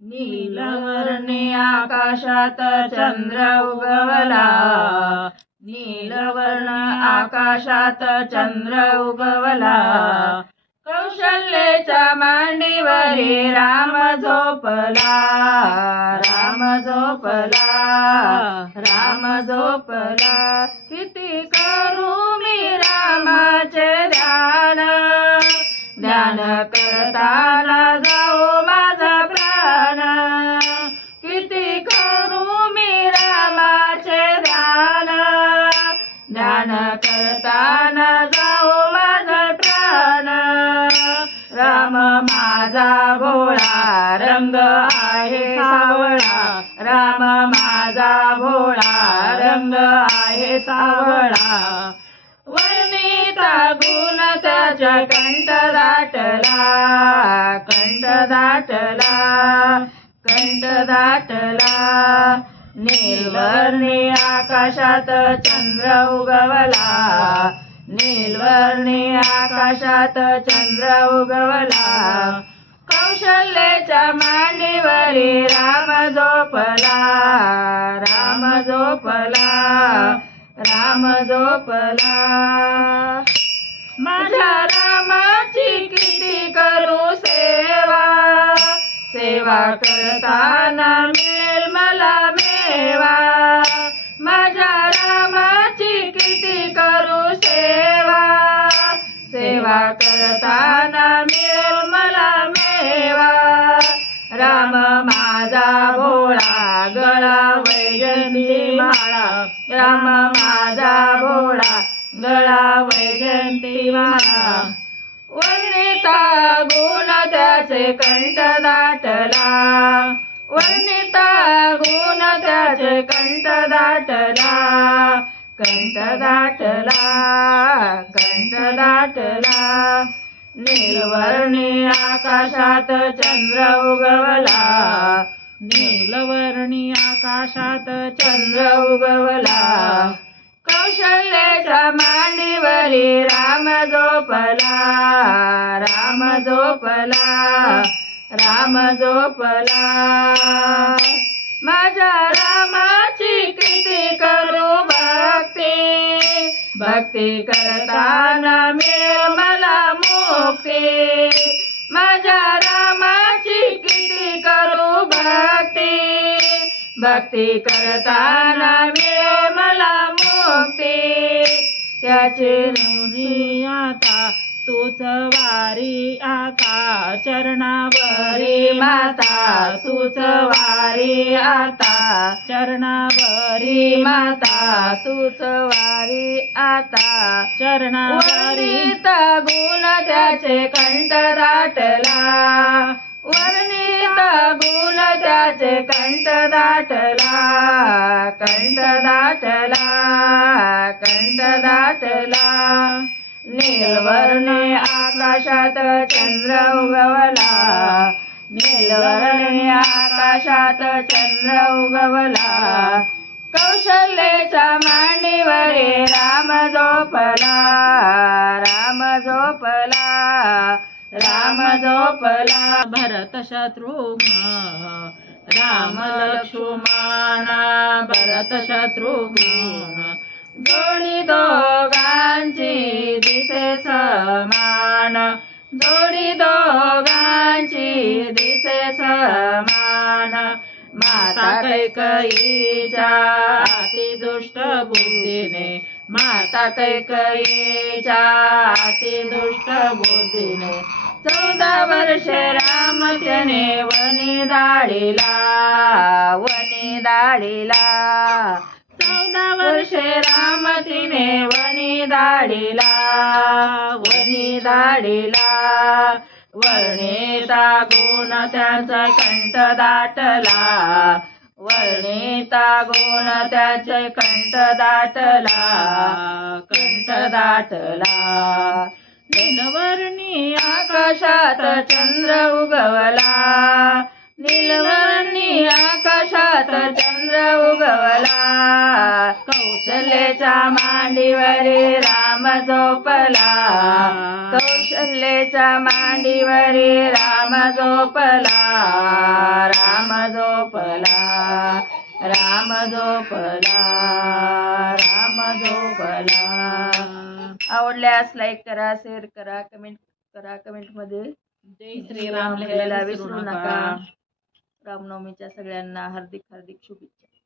नीलवर्णी आकाशात चंद्र उगवला, नीलवर्ण आकाशात चंद्र उगवला, कौशल्याच्या मांडीवरी राम झोपला, राम झोपला, राम झोपला. किती करू मी रामाचे ध्यान, ध्यान करताना जाऊ माझा प्राण. किती करू मी रामाचे ध्यान, ध्यान करताना जाऊ माझा प्राण. राम माझा भोळा रंग आहे सावळा, राम माझा भोळा रंग आहे सावळा. वर्णिता गुण त्याच्या कंठ दाटला, कंठ दाटला, कंठ दाटला. नीलवर्णी आकाशात चंद्र उगवला, नीलवर्णी आकाशात चंद्र उगवला, कौशल्याच्या मांडीवरी राम झोपला, राम झोपला, राम झोपला. माझ्या रामाची किती करू सेवा, सेवा करताना मिळेल मला मेवा. माझ्या रामाची किती करू सेवा, सेवा करताना मिळेल मला मेवा. राम माझा भोळा गळा वैजंती माळा, राम माझा भोळा गळा वैजंती माळा. वर्णिता गुण त्याचे कंठ दाटला, वर्णिता गुण त्याचे कंठ दाटला, कंठ दाटला, कंठ दाटला. नीलवर्णी आकाशात चंद्र उगवला, नीलवर्णी आकाशात चंद्र उगवला, कौशल्याच्या मांडीवरी राम झोपला, राम झोपला, राम झोपला. माझ्या रामाची किती करू भक्ती, भक्ती करताना मिळेल मला मुक्ती. माझ्या रामाची किती करू भक्ती, भक्ती करताना मिळेल मला मुक्ती. त्याची ऋणी आता तूच वारी आता, चरणावरी माता तूच वारी आता, चरणावरी माता तूच वारी आता, चरणावरी. गुण त्याचे कंठ दाटला, वर्णित गुण त्याचे कंठ दाटला, कंठ दाटला, कंठ दाटला. नीलवर्णी आकाशात चंद्र उगवला, नीलवर्णी आकाशात चंद्र उगवला, कौशल्याच्या मांडीवरी राम झोपला, राम झोपला, राम झोपला. भरत शत्रुघ्न राम लक्ष्मण, भरत शत्रुघ्न जोडी दोघांची दिसे समान, जोडी दोघांची दिसे समान. माता कैकेयीच्या अति दुष्ट बुद्धीने, माता कैकेयीच्या अति दुष्ट बुद्धीने 14 वर्षे राम त्याने वनी धाडिला, वनी धाडिला. 14 वर्षे राम तिने वनी धाडिला, वनी धाडिला. वर्णिता गुण त्यांचा कंठ दाटला, वर्णिता गुण त्याचे कंठ दाटला, कंठ दाटला. नीलवर्णी आकाशात चंद्र उगवला, नीलवर्णी आकाशात चंद्र उगवला. कौशल्याच्या मांडीवरी राम झोपला, कौशल्याच्या मांडीवरी राम झोपला, राम झोपला, राम झोपला, राम झोपला. आवडल्यास लाईक करा, शेअर करा, कमेंट मध्ये जय श्रीराम लिहायला विसरू नका. रामनवमीच्या सगळ्यांना हार्दिक शुभेच्छा.